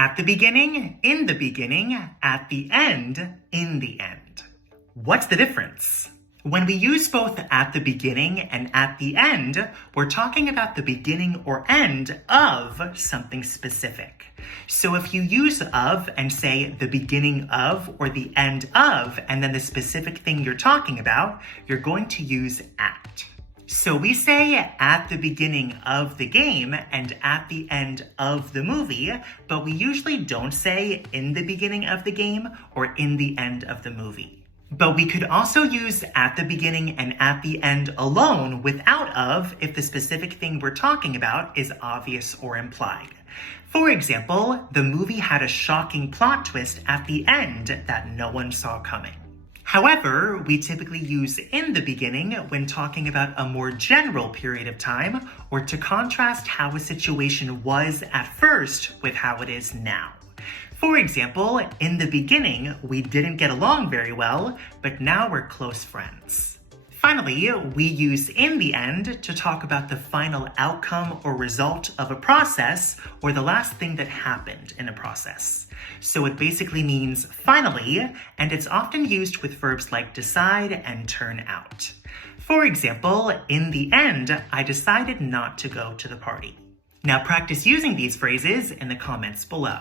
At the beginning, in the beginning, at the end, in the end. What's the difference? When we use both at the beginning and at the end, we're talking about the beginning or end of something specific. So if you use of and say the beginning of or the end of, and then the specific thing you're talking about, you're going to use at. So we say at the beginning of the game and at the end of the movie, but we usually don't say in the beginning of the game or in the end of the movie. But we could also use at the beginning and at the end alone without of if the specific thing we're talking about is obvious or implied. For example, the movie had a shocking plot twist at the end that no one saw coming. However, we typically use in the beginning when talking about a more general period of time or to contrast how a situation was at first with how it is now. For example, in the beginning, we didn't get along very well, but now we're close friends. Finally, we use in the end to talk about the final outcome or result of a process or the last thing that happened in a process. So it basically means finally, and it's often used with verbs like decide and turn out. For example, in the end, I decided not to go to the party. Now practice using these phrases in the comments below.